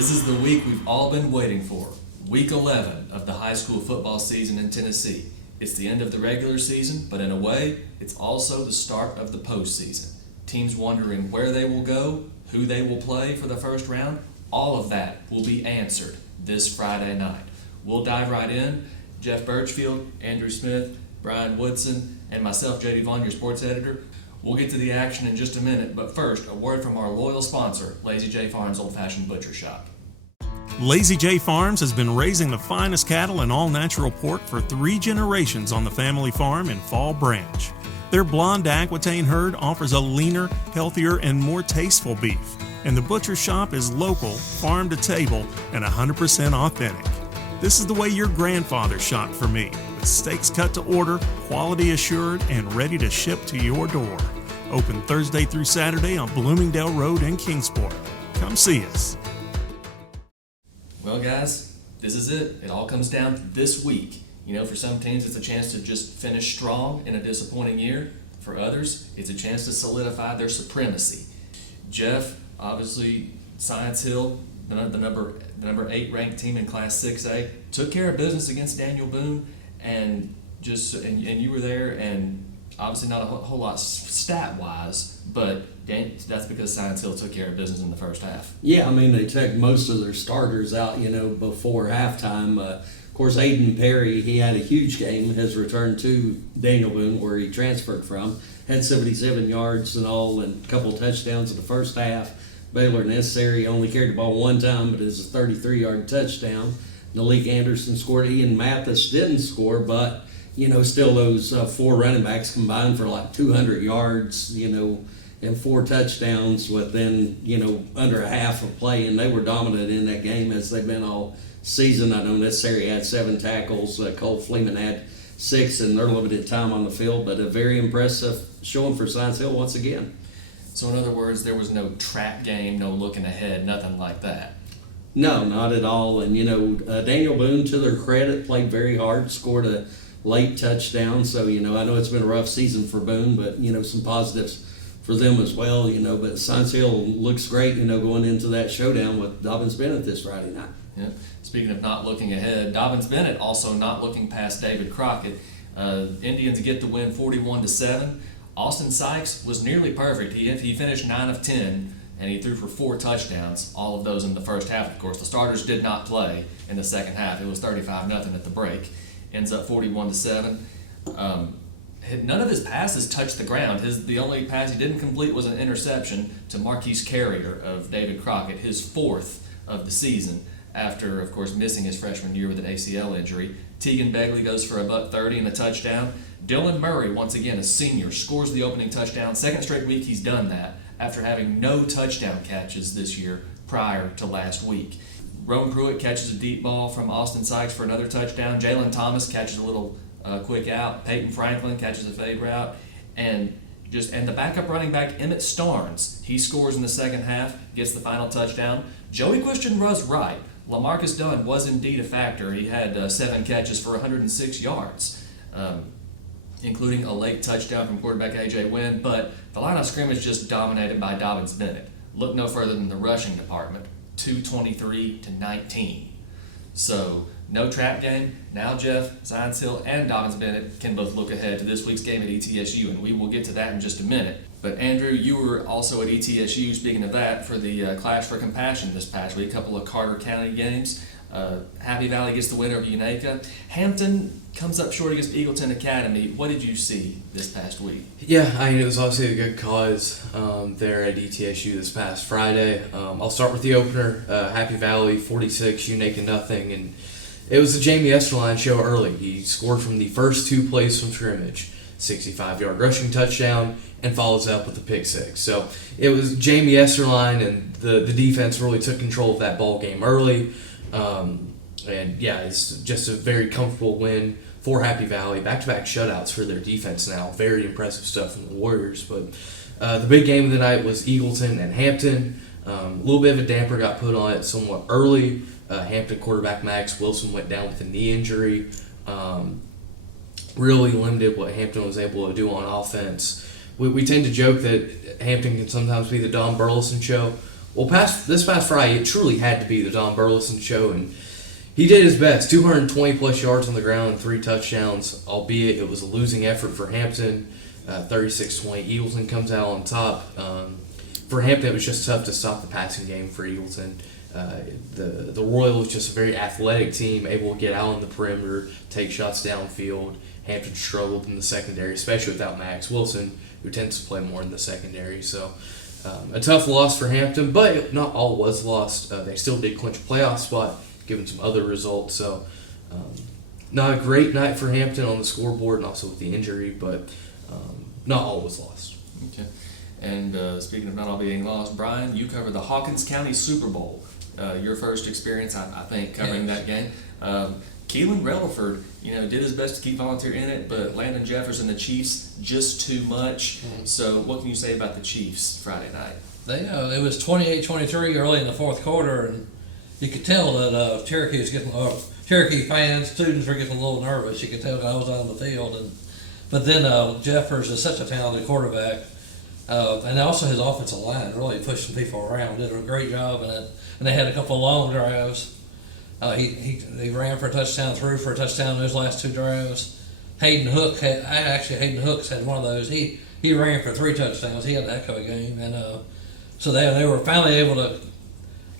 This is the week we've all been waiting for. Week 11 of the high school football season in Tennessee. It's the end of the regular season, but in a way, it's also the start of the postseason. Teams wondering where they will go, who they will play for the first round, all of that will be answered this Friday night. We'll dive right in. Jeff Birchfield, Andrew Smith, Brian Woodson, and myself, J.D. Vaughn, your sports editor. We'll get to the action in just a minute, but first, a word from our loyal sponsor, Lazy J Farms Old Fashioned Butcher Shop. Lazy J Farms has been raising the finest cattle and all-natural pork for 3 generations on the family farm in Fall Branch. Their blonde Aquitaine herd offers a leaner, healthier, and more tasteful beef, and the butcher shop is local, farm to table, and 100% authentic. This is the way your grandfather shopped for me, with steaks cut to order, quality assured, and ready to ship to your door. Open Thursday through Saturday on Bloomingdale Road in Kingsport. Come see us. Well, guys, this is it. It all comes down to this week. You know, for some teams, it's a chance to just finish strong in a disappointing year. For others, it's a chance to solidify their supremacy. Jeff, obviously, Science Hill, the number 8 ranked team in Class 6A, took care of business against Daniel Boone, and you were there, and obviously not a whole lot stat-wise, but that's because Science Hill took care of business in the first half. Yeah, I mean, they took most of their starters out, before halftime. Of course, Aiden Perry, he had a huge game, has returned to Daniel Boone, where he transferred from, had 77 yards and all, and a couple touchdowns in the first half. Baylor Necessary only carried the ball one time, but it was a 33-yard touchdown. Malik Anderson scored. Ian Mathis didn't score, but, still those 4 running backs combined for like 200 yards, and 4 touchdowns within, under a half of play, and they were dominant in that game as they've been all season. I know Necessary had 7 tackles. Cole Fleeman had 6 in their limited time on the field, but a very impressive showing for Science Hill once again. So in other words, there was no trap game, no looking ahead, nothing like that. No, not at all. And, Daniel Boone, to their credit, played very hard, scored a late touchdown. So, I know it's been a rough season for Boone, but, some positives for them as well, But Science Hill looks great, going into that showdown with Dobyns-Bennett this Friday night. Yeah. Speaking of not looking ahead, Dobyns-Bennett also not looking past David Crockett. Indians get the win 41-7. Austin Sykes was nearly perfect. He finished 9 of 10, and he threw for 4 touchdowns, all of those in the first half, of course. The starters did not play in the second half. It was 35-0 at the break. Ends up 41-7. None of his passes touched the ground. The only pass he didn't complete was an interception to Marquise Carrier of David Crockett, his 4th of the season, after, of course, missing his freshman year with an ACL injury. Tegan Begley goes for a $130 and a touchdown. Dylan Murray, once again a senior, scores the opening touchdown. Second straight week he's done that after having no touchdown catches this year prior to last week. Rome Pruitt catches a deep ball from Austin Sykes for another touchdown. Jalen Thomas catches a little quick out. Peyton Franklin catches a fade route. And the backup running back, Emmett Starnes, he scores in the second half, gets the final touchdown. Joey Christian was right. LaMarcus Dunn was indeed a factor. He had 7 catches for 106 yards. Including a late touchdown from quarterback A.J. Wynn, but the line of scrimmage just dominated by Dobyns-Bennett. Look no further than the rushing department, 223-19. So, no trap game. Now Jeff, Science Hill, and Dobyns-Bennett can both look ahead to this week's game at ETSU, and we will get to that in just a minute. But Andrew, you were also at ETSU, speaking of that, for the Clash for Compassion this past week, a couple of Carter County games. Happy Valley gets the win over Unaka. Hampton comes up short against Eagleton Academy. What did you see this past week? Yeah, it was obviously a good cause there at ETSU this past Friday. I'll start with the opener. Happy Valley 46, Unaka nothing, and it was the Jamie Esterline show early. He scored from the first 2 plays from scrimmage, 65-yard rushing touchdown, and follows up with a pick 6. So it was Jamie Esterline, and the defense really took control of that ball game early. It's just a very comfortable win for Happy Valley. Back-to-back shutouts for their defense now. Very impressive stuff from the Warriors. But the big game of the night was Eagleton and Hampton. A little bit of a damper got put on it somewhat early. Hampton quarterback Max Wilson went down with a knee injury. Really limited what Hampton was able to do on offense. We tend to joke that Hampton can sometimes be the Don Burleson show. Well, this past Friday, it truly had to be the Don Burleson show, and he did his best. 220-plus yards on the ground and 3 touchdowns, albeit it was a losing effort for Hampton. 36-20. Eagleton comes out on top. For Hampton, it was just tough to stop the passing game for Eagleton. The Royals just a very athletic team, able to get out on the perimeter, take shots downfield. Hampton struggled in the secondary, especially without Max Wilson, who tends to play more in the secondary. So a tough loss for Hampton, but not all was lost. They still did clinch a playoff spot, given some other results. So not a great night for Hampton on the scoreboard, and also with the injury, but not all was lost. Okay. And speaking of not all being lost, Brian, you covered the Hawkins County Super Bowl. Your first experience, I think, covering that game. Keelan Relaford, did his best to keep Volunteer in it, but Landon Jefferson, the Chiefs, just too much. So what can you say about the Chiefs Friday night? It was 28-23 early in the fourth quarter, and you could tell that Cherokee fans, students were getting a little nervous. You could tell that I was on the field, but then Jeffers is such a talented quarterback, and also his offensive line really pushing people around. Did a great job in it, and they had a couple of long drives. He ran for a touchdown, threw for a touchdown in those last 2 drives. Hayden Hooks had one of those. He ran for 3 touchdowns. He had a heck of a game, and so they were finally able to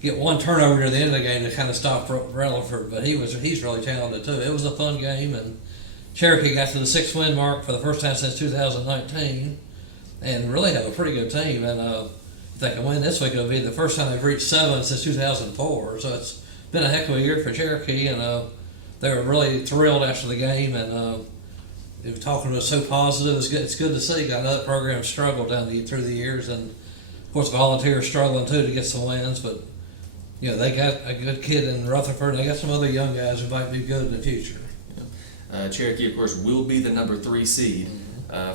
get one turnover near the end of the game to kind of stop Relaford. But he's really talented too. It was a fun game, and Cherokee got to the 6-win mark for the first time since 2019, and really have a pretty good team. And if they can win this week, it'll be the first time they've reached 7 since 2004. So it's been a heck of a year for Cherokee, and they were really thrilled after the game, and they were talking to us so positive. It's good to see. I know that program struggled through the years, and of course Volunteers struggling too to get some wins, but they got a good kid in Rutherford. They got some other young guys who might be good in the future. Cherokee, of course, will be the number 3 seed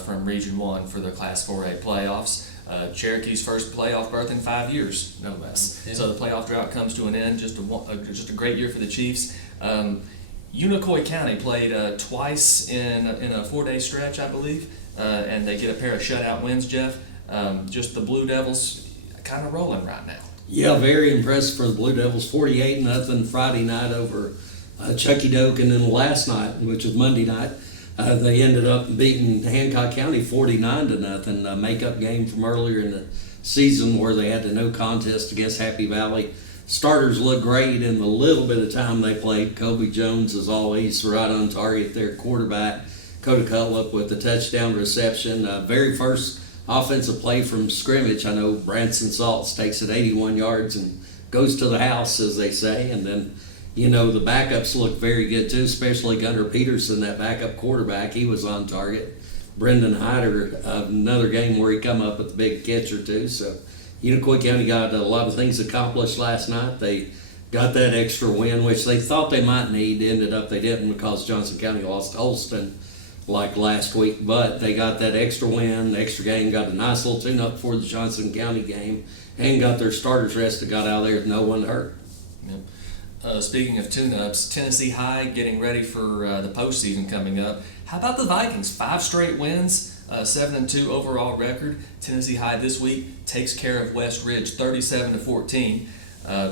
from Region 1 for the Class 4A playoffs. Cherokee's first playoff berth in 5 years, no less. Yeah. So the playoff drought comes to an end. Just a great year for the Chiefs. Unicoi County played twice in a 4-day stretch, I believe, and they get a pair of shutout wins. Jeff, just the Blue Devils kind of rolling right now. Yeah, very impressed for the Blue Devils. 48-0 Friday night over Chucky Doak, and then last night, which was Monday night, they ended up beating Hancock County 49-0, a make-up game from earlier in the season where they had the no contest against Happy Valley. Starters looked great in the little bit of time they played. Kobe Jones, as always, right on target there. Quarterback, Coda Cutlup with the touchdown reception. Very first offensive play from scrimmage. I know Branson Saltz takes it 81 yards and goes to the house, as they say, and then the backups looked very good too, especially Gunnar Peterson, that backup quarterback. He was on target. Brendan Hyder, another game where he come up with a big catch or two. So Unicoi County got a lot of things accomplished last night. They got that extra win, which they thought they might need. Ended up they didn't because Johnson County lost to Holston like last week. But they got that extra win, the extra game, got a nice little tune-up for the Johnson County game, and got their starters rested, got out of there with no one hurt. Yep. Speaking of tune-ups, Tennessee High getting ready for the postseason coming up. How about the Vikings? 5 straight wins, 7-2 overall record. Tennessee High this week takes care of West Ridge 37-14.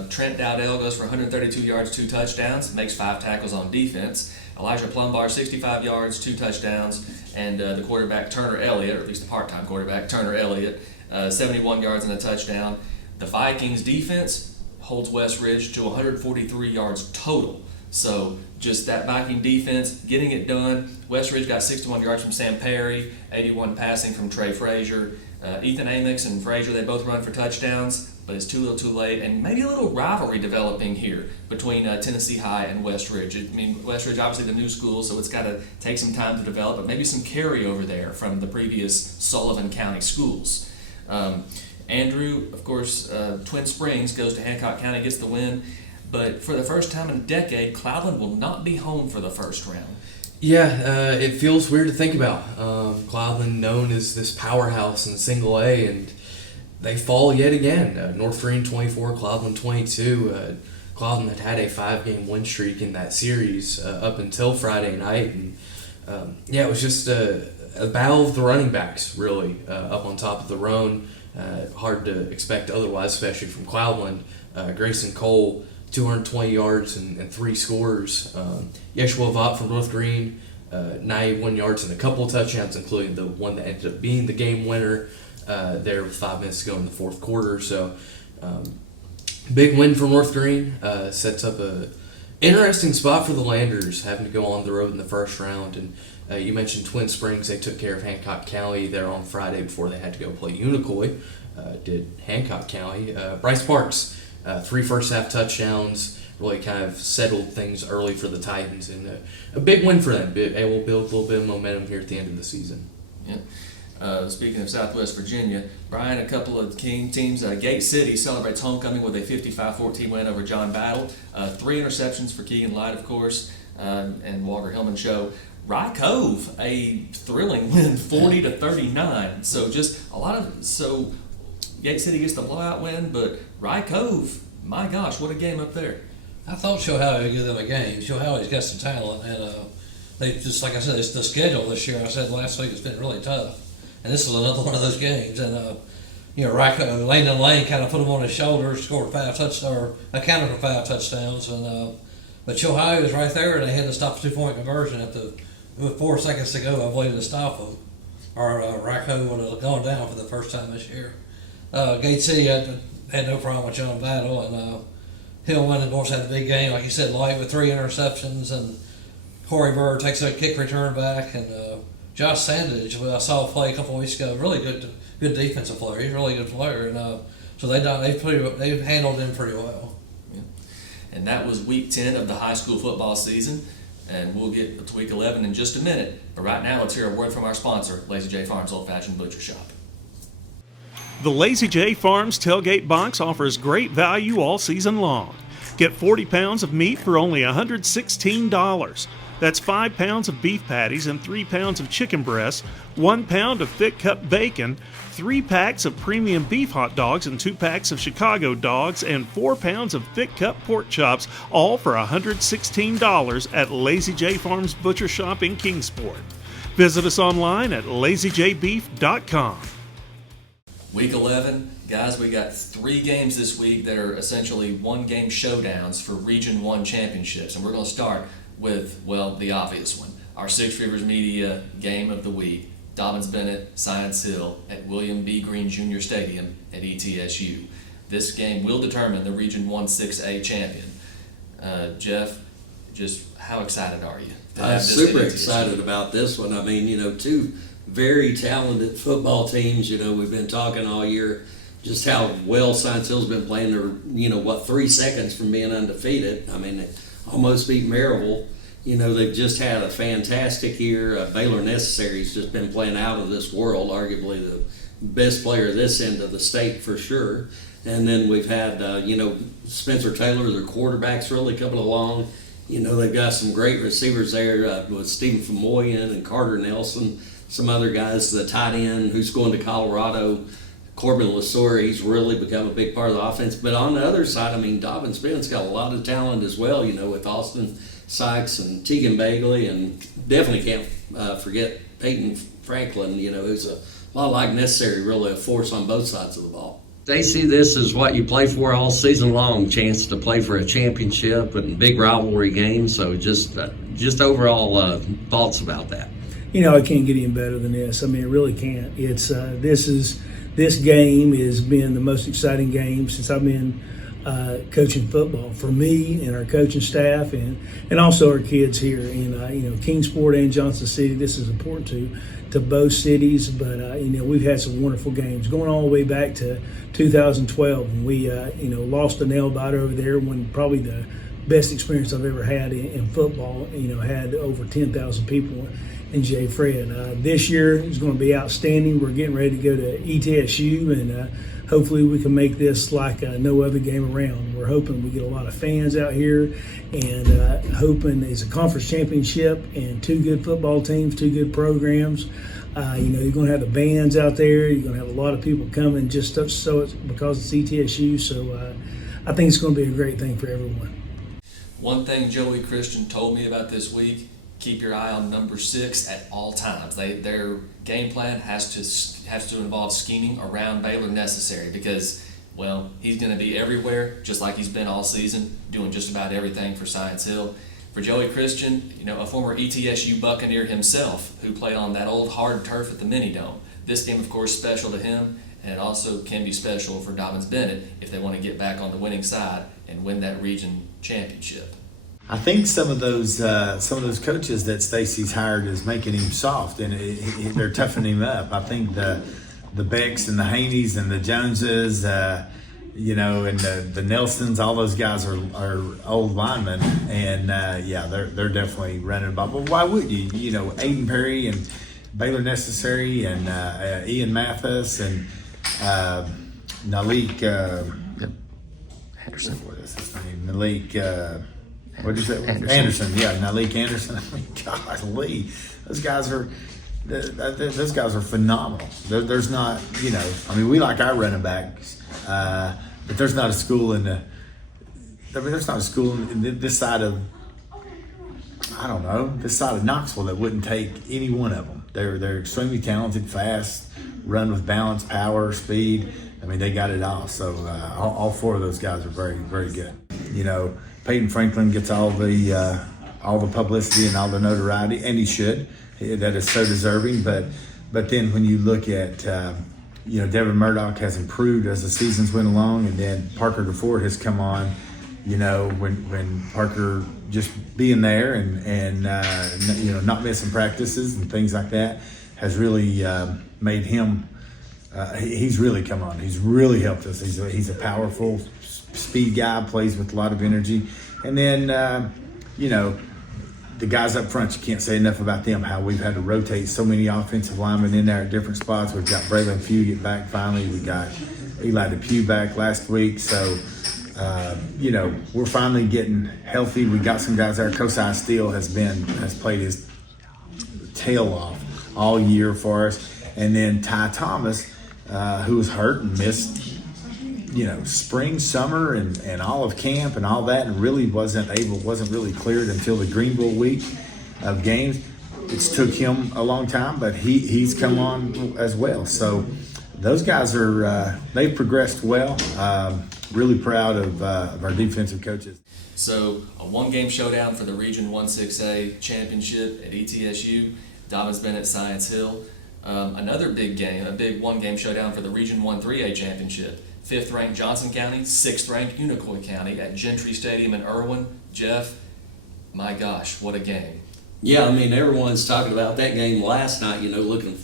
Trent Dowdell goes for 132 yards, 2 touchdowns, makes 5 tackles on defense. Elijah Plumbar, 65 yards, 2 touchdowns, and the quarterback Turner Elliott, or at least the part-time quarterback Turner Elliott, 71 yards and a touchdown. The Vikings defense holds West Ridge to 143 yards total. So just that Viking defense getting it done. West Ridge got 61 yards from Sam Perry, 81 passing from Trey Frazier. Ethan Amix and Frazier, they both run for touchdowns, but it's too little too late. And maybe a little rivalry developing here between Tennessee High and West Ridge. West Ridge, obviously the new school, so it's got to take some time to develop, but maybe some carryover there from the previous Sullivan County schools. Andrew, of course, Twin Springs goes to Hancock County, gets the win. But for the first time in a decade, Cloudland will not be home for the first round. Yeah, it feels weird to think about. Cloudland known as this powerhouse in single A, and they fall yet again. North Green 24, Cloudland 22. Cloudland had a 5-game win streak in that series up until Friday night. And it was just a battle of the running backs, really, up on top of the Roan. hard to expect otherwise, especially from Cloudland. Grayson Cole, 220 yards and 3 scores. Yeshua Vaughn from North Green, 91 yards and a couple of touchdowns, including the one that ended up being the game winner there with 5 minutes to go in the fourth quarter. So big win for North Green. Sets up a interesting spot for the Landers, having to go on the road in the first round. And you mentioned Twin Springs. They took care of Hancock County there on Friday before they had to go play Unicoi. Did Hancock County. Bryce Parks, 3 first-half touchdowns, really kind of settled things early for the Titans. And a big win for them. It will build a little bit of momentum here at the end of the season. Yeah. Speaking of Southwest Virginia, Brian, a couple of teams. Gate City celebrates homecoming with a 55-14 win over John Battle. 3 interceptions for Keegan Light, of course, and Walker Hillman show. Rye Cove, a thrilling win, 40-39. So just a lot of Gate City gets the blowout win, but Rye Cove, my gosh, what a game up there. I thought Shohei would give them a game. Shohei's got some talent, and they just, like I said, it's the schedule this year. I said last week it's been really tough. And this is another one of those games. And, Landon Lane kind of put him on his shoulders, scored 5 touchdowns, accounted for 5 touchdowns. And but Shohei was right there, and they had to stop a 2-point conversion with 4 seconds to go. I believe to stop them, or Racco would have gone down for the first time this year. Gate City had no problem with John Battle, and Hillman, of course, had a big game, like you said, Light with 3 interceptions, and Corey Bird takes a kick return back, and Josh Sandage, I saw play a couple weeks ago, really good defensive player. He's a really good player, and so they've handled him pretty well. Yeah. And that was week 10 of the high school football season, and we'll get to week 11 in just a minute. But right now, let's hear a word from our sponsor, Lazy J Farms Old Fashioned Butcher Shop. The Lazy J Farms Tailgate Box offers great value all season long. Get 40 pounds of meat for only $116. That's 5 pounds of beef patties and 3 pounds of chicken breasts, 1 pound of thick cut bacon, 3 packs of premium beef hot dogs and 2 packs of Chicago dogs, and 4 pounds of thick cut pork chops, all for $116 at Lazy J Farms Butcher Shop in Kingsport. Visit us online at lazyjbeef.com. Week 11, guys, we got 3 games this week that are essentially 1-game showdowns for Region 1 championships. And we're going to start with, well, the obvious one, our Six Rivers Media game of the week, Dobyns-Bennett Science Hill at William B. Green Jr. Stadium at ETSU. This game will determine the Region 1 6A champion. Jeff, just how excited are you? I'm super excited about this one. I mean, 2 very talented football teams. We've been talking all year just how well Science Hill's been playing. They're, 3 seconds from being undefeated. I mean, they almost beat Maryville. They've just had a fantastic year. Baylor Necessary's just been playing out of this world, arguably the best player this end of the state for sure. And then we've had, Spencer Taylor, their quarterback's really coming along. They've got some great receivers there with Stephen Famoyan and Carter Nelson, some other guys, the tight end who's going to Colorado, Corbin Lasore, he's really become a big part of the offense. But on the other side, I mean, Dobyns-Bennett's got a lot of talent as well, with Austin Sykes and Tegan Bagley, and definitely can't forget Peyton Franklin, who's a lot like Necessary, really a force on both sides of the ball. They see this as what you play for all season long, chance to play for a championship and big rivalry games. So just overall thoughts about that. It can't get any better than this. I mean, it really can't. It's this game has been the most exciting game since I've been coaching football for me and our coaching staff and also our kids here in Kingsport and Johnson City. This is important to both cities, but we've had some wonderful games going all the way back to 2012 when we lost a nail biter over there, when probably the best experience I've ever had in football. Had over 10,000 people in J. Fred. This year is going to be outstanding. We're getting ready to go to ETSU, and hopefully we can make this like no other game around. We're hoping we get a lot of fans out here, and hoping it's a conference championship and 2 good football teams, 2 good programs. You're going to have the bands out there. You're going to have a lot of people coming just so it's because it's ETSU. So I think it's going to be a great thing for everyone. One thing Joey Christian told me about this week, keep your eye on number 6 at all times. Their game plan has to involve scheming around Baylor necessary because, well, he's going to be everywhere just like he's been all season, doing just about everything for Science Hill. For Joey Christian, a former ETSU Buccaneer himself who played on that old hard turf at the Mini-Dome. This game, of course, special to him, and it also can be special for Dobyns-Bennett if they want to get back on the winning side and win that region championship. I think some of those coaches that Stacy's hired is making him soft, and they're toughening him up. I think the Becks and the Haneys and the Joneses, and the Nelsons, all those guys are old linemen, and they're definitely running the ball. But why would you? Aiden Perry and Baylor Necessary and Ian Mathis and Malik Anderson. What is his name? Malik. What did you say? Anderson. Yeah, Malik Anderson. I mean, golly, those guys are phenomenal. There's not, we like our running backs, but there's not a school there's not a school in this side of, this side of Knoxville that wouldn't take any one of them. They're extremely talented, fast, run with balance, power, speed. I mean, they got it all. So all 4 of those guys are very, very good. Peyton Franklin gets all the publicity and all the notoriety, and he should. That is so deserving. But then when you look at, Devin Murdoch has improved as the seasons went along, and then Parker DeFord has come on. When Parker just being there and not missing practices and things like that has really made him. He's really come on. He's really helped us. He's a powerful speed guy, plays with a lot of energy. And then, the guys up front, you can't say enough about them, how we've had to rotate so many offensive linemen in there at different spots. We've got Braylon Fugit back finally. We got Eli DePue back last week. So, we're finally getting healthy. We got some guys there. Kosai Steele has played his tail off all year for us. And then Ty Thomas, who was hurt and missed, spring, summer, and all of camp and all that, and really wasn't really cleared until the Greenville week of games. It's took him a long time, but he's come on as well. So those guys they've progressed well. Really proud of our defensive coaches. So a 1-game showdown for the Region 1-6A championship at ETSU, Dobyns-Bennett Science Hill. Another big game, a big 1-game showdown for the Region 1-3A championship. 5th-ranked Johnson County, 6th-ranked Unicoi County at Gentry Stadium in Irwin. Jeff, my gosh, what a game. Yeah, everyone's talking about that game last night, looking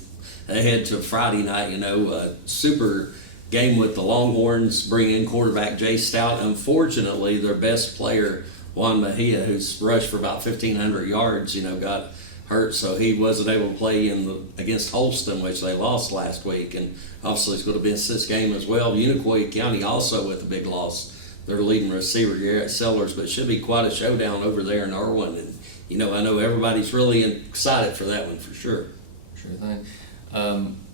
ahead to Friday night, a super game with the Longhorns bringing in quarterback Jay Stout. Unfortunately, their best player, Juan Mejia, who's rushed for about 1,500 yards, got hurt, so he wasn't able to play against Holston, which they lost last week, and obviously he's going to miss this game as well. Unicoi County also with a big loss. Their leading receiver, Garrett Sellers, but it should be quite a showdown over there in Irwin, and I know everybody's really excited for that one for sure. Sure thing.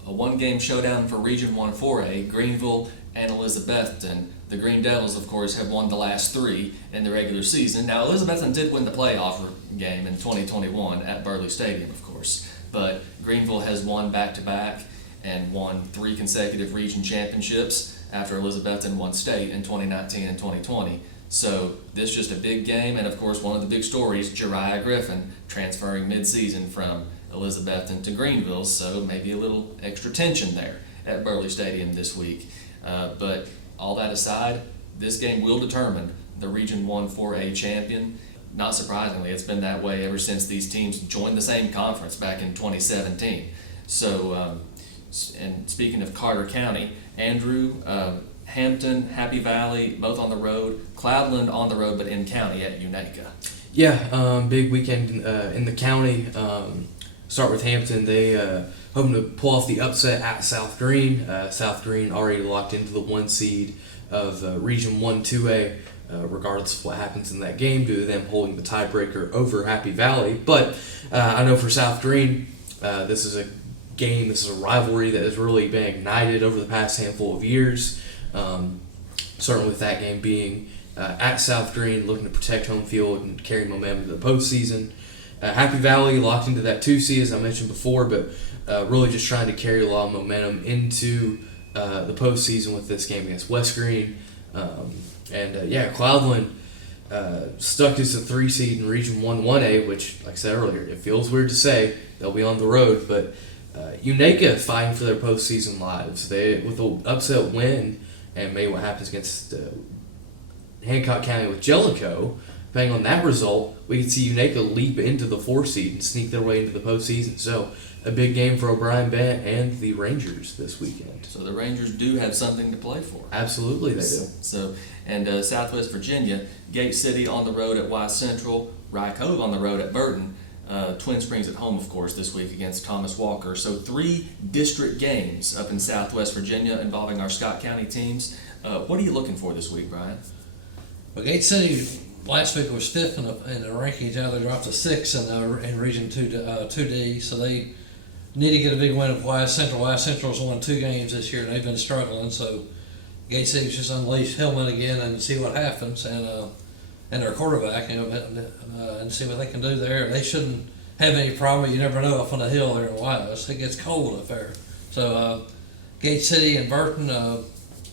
A 1-game showdown for Region 1-4A, Greenville and Elizabethton. The Green Devils, of course, have won the last 3 in the regular season. Now, Elizabethton did win the playoff game in 2021 at Burley Stadium, of course, but Greenville has won back-to-back and won 3 consecutive region championships after Elizabethton won state in 2019 and 2020. So this is just a big game, and of course one of the big stories, Jariah Griffin transferring mid-season from Elizabethton to Greenville, so maybe a little extra tension there at Burley Stadium this week. But all that aside, this game will determine the Region 1-4A champion. Not surprisingly, it's been that way ever since these teams joined the same conference back in 2017. So, and speaking of Carter County, Andrew, Hampton, Happy Valley, both on the road. Cloudland on the road, but in county at Unaka. Yeah, big weekend in the county. Start with Hampton. They hoping to pull off the upset at South Green. South Green already locked into the 1 seed of Region 1-2A, regardless of what happens in that game, due to them holding the tiebreaker over Happy Valley. But I know for South Green, this is a game, this is a rivalry that has really been ignited over the past handful of years. Certainly with that game being at South Green, looking to protect home field and carry momentum to the postseason. Happy Valley locked into that 2 seed, as I mentioned before, but really just trying to carry a lot of momentum into the postseason with this game against West Green. Cloudland stuck as a 3 seed in Region 1 1A, which, like I said earlier, it feels weird to say. They'll be on the road, but Unaka fighting for their postseason lives. They, with an upset win, and maybe what happens against Hancock County with Jellicoe, depending on that result, we could see Unaka leap into the 4 seed and sneak their way into the postseason. So a big game for O'Brien-Bennett and the Rangers this weekend. So the Rangers do have something to play for. Absolutely, they do. So, Southwest Virginia, Gate City on the road at Y Central, Rye Cove on the road at Burton, Twin Springs at home, of course, this week against Thomas Walker. So 3 district games up in Southwest Virginia involving our Scott County teams. What are you looking for this week, Brian? Well, Gate City last week was 5th in the rankings. Now they dropped to 6th in Region 2D, so they need to get a big win of Y Central. Y Central's won 2 games this year, and they've been struggling. So Gate City's just unleash Hillman again and see what happens, and their quarterback, and see what they can do there. They shouldn't have any problem. You never know up on the hill there in Wise. It gets cold up there. So Gate City and Burton.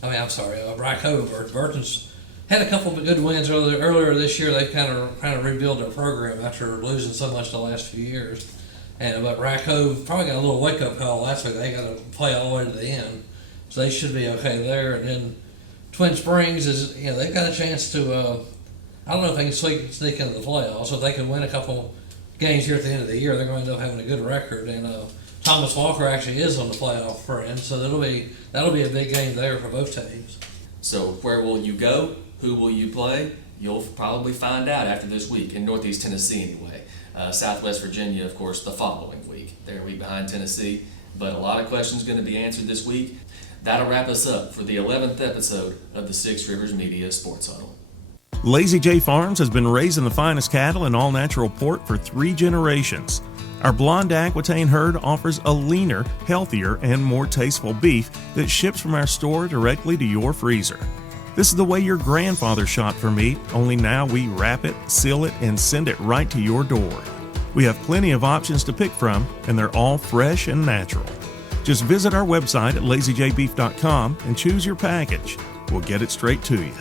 Rye Cove. Burton's had a couple of good wins earlier this year. They've kind of rebuilt their program after losing so much the last few years. But Rye Cove probably got a little wake-up call last week. They got to play all the way to the end, so they should be okay there. And then Twin Springs is, they've got a chance to. I don't know if they can sneak into the playoffs. If they can win a couple games here at the end of the year, they're going to end up having a good record. And Thomas Walker actually is on the playoff friend, so that'll be a big game there for both teams. So where will you go? Who will you play? You'll probably find out after this week in Northeast Tennessee anyway. Southwest Virginia, of course, the following week. They're a week behind Tennessee, but a lot of questions going to be answered this week. That'll wrap us up for the 11th episode of the Six Rivers Media Sports Huddle. Lazy J Farms has been raising the finest cattle in all-natural pork for 3 generations. Our blonde Aquitaine herd offers a leaner, healthier, and more tasteful beef that ships from our store directly to your freezer. This is the way your grandfather shot for meat, only now we wrap it, seal it, and send it right to your door. We have plenty of options to pick from, and they're all fresh and natural. Just visit our website at lazyjbeef.com and choose your package. We'll get it straight to you.